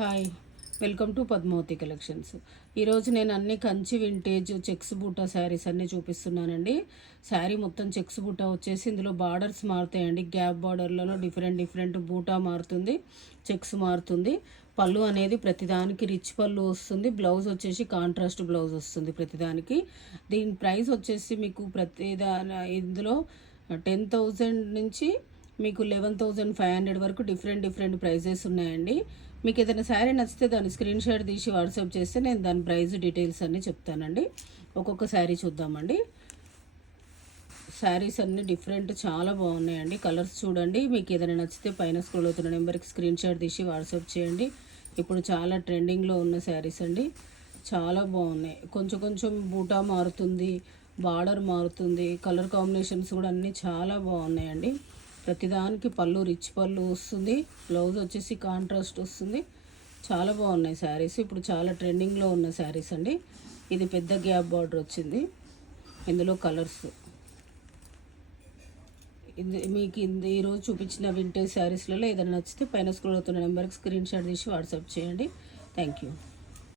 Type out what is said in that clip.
Hi, welcome to Padmavati collections. ఈరోజు నేను అన్ని కంచి వింటేజ్ చెక్స్ బూటా శారీస్ అన్నీ చూపిస్తున్నానండి. శారీ మొత్తం చెక్స్ బూటా వచ్చేసి ఇందులో బార్డర్స్ మారుతాయండి. గ్యాప్ బార్డర్లలో డిఫరెంట్ బూటా మారుతుంది, చెక్స్ మారుతుంది. పళ్ళు అనేది ప్రతిదానికి రిచ్ పళ్ళు వస్తుంది. బ్లౌజ్ వచ్చేసి కాంట్రాస్ట్ బ్లౌజ్ వస్తుంది ప్రతిదానికి. దీని ప్రైస్ వచ్చేసి మీకు ఇందులో 10,000 నుంచి మీకు 11,500 వరకు డిఫరెంట్ ప్రైజెస్ ఉన్నాయండి. మీకు ఏదైనా శారీ నచ్చితే దాన్ని స్క్రీన్ షాట్ తీసి వాట్సాప్ చేస్తే నేను దాని ప్రైస్ డీటెయిల్స్ అన్నీ చెప్తానండి. ఒక్కొక్క శారీ చూద్దామండి. శారీస్ అన్నీ చాలా బాగున్నాయండి. కలర్స్ చూడండి. మీకు ఏదైనా నచ్చితే పైన స్క్రోల్ అవుతున్న నెంబర్కి స్క్రీన్ షాట్ తీసి వాట్సాప్ చేయండి. ఇప్పుడు చాలా ట్రెండింగ్లో ఉన్న శారీస్ అండి. చాలా బాగున్నాయి. కొంచెం బూటా మారుతుంది, బార్డర్ మారుతుంది, కలర్ కాంబినేషన్స్ కూడా అన్నీ చాలా బాగున్నాయండి. ప్రతిదానికి పళ్ళు రిచ్ పళ్ళు వస్తుంది. బ్లౌజ్ వచ్చేసి కాంట్రాస్ట్ వస్తుంది. చాలా బాగున్నాయి శారీస్. ఇప్పుడు చాలా ట్రెండింగ్లో ఉన్న శారీస్ అండి. ఇది పెద్ద గ్యాప్ బార్డర్ వచ్చింది. ఇందులో కలర్స్ మీకు ఈరోజు చూపించిన వింటేజ్ శారీస్లలో ఏదైనా నచ్చితే పైన స్క్రోల్ అవుతున్న నెంబర్కి స్క్రీన్ షాట్ తీసి వాట్సాప్ చేయండి. Thank you.